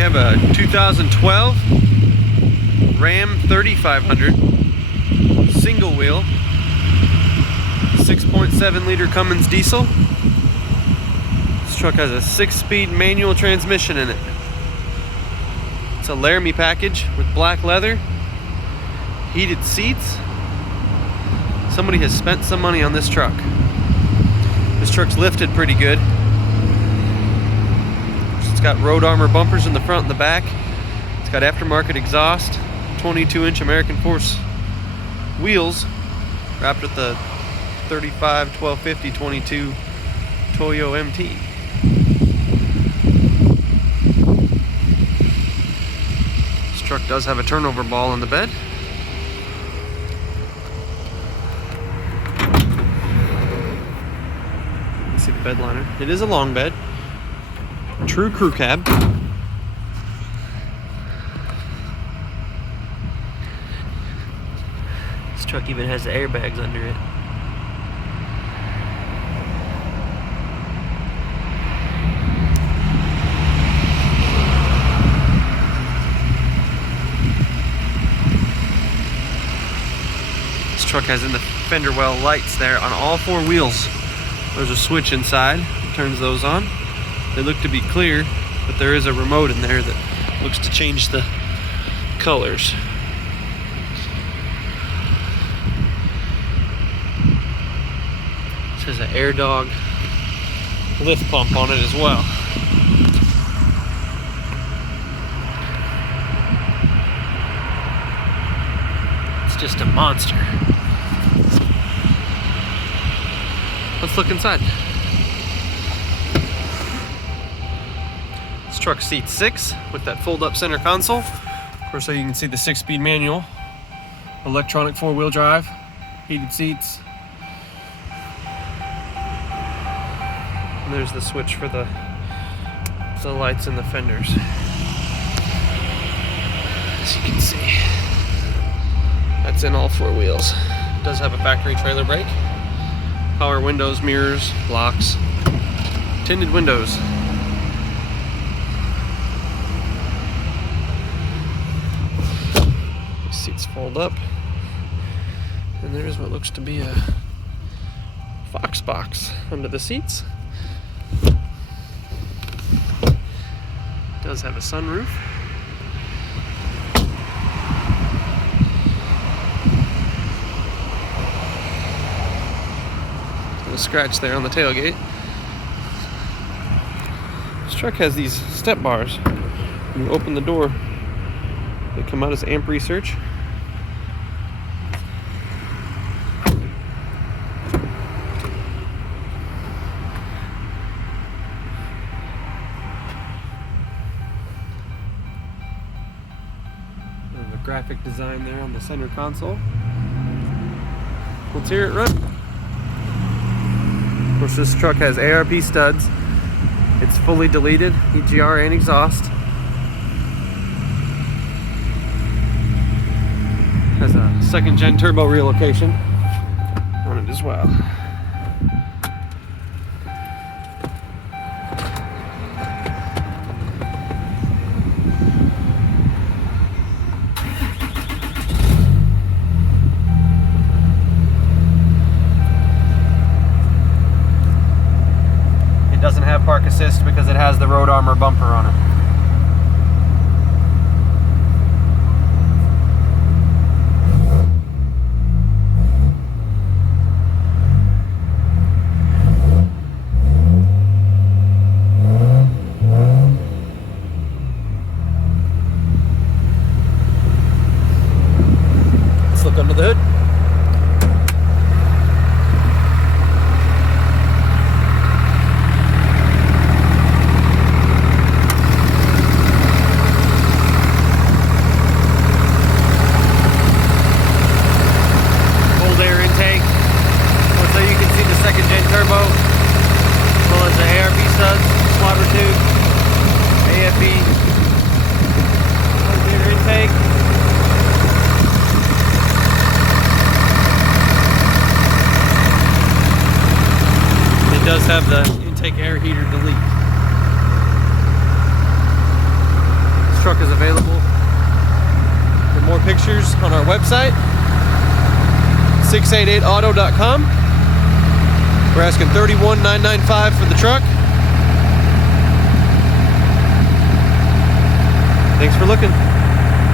we have a 2012 Ram 3500 single wheel 6.7 liter Cummins diesel. This truck has a 6-speed manual transmission in it. It's a Laramie package with black leather, heated seats. Somebody has spent some money on this truck. This truck's lifted pretty good. It's got road armor bumpers in the front and the back. It's got aftermarket exhaust, 22-inch American Force wheels, wrapped with the 35 1250 22 Toyo MT. This truck does have a turnover ball in the bed. You can see the bed liner. It is a long bed. True crew cab. This truck even has the airbags under it. This truck has in the fender well lights there on all 4 wheels. There's a switch inside that turns those on. They look to be clear, but there is a remote in there that looks to change the colors. This has an Airdog lift pump on it as well. It's just a monster. Let's look inside. This truck seats 6 with that fold-up center console. Of course, so you can see the 6-speed manual, electronic 4-wheel drive, heated seats. And there's the switch for the lights and the fenders. As you can see, that's in all 4 wheels. It does have a factory trailer brake, power windows, mirrors, locks, tinted windows. These seats fold up, and there's what looks to be a Fox box under the seats. It does have a sunroof. A scratch there on the tailgate. This truck has these step bars. When you open the door, they come out as amp research. There's a graphic design there on the center console. Let's hear it run. Of course, this truck has ARP studs. It's fully deleted, EGR and exhaust. Has a 2nd gen turbo relocation on it as well. It doesn't have park assist because it has the road armor bumper on it. Let's look under the hood. Does have the intake air heater delete. truck is available. For more pictures on our website, 688auto.com. We're asking $31,995 for the truck. Thanks for looking.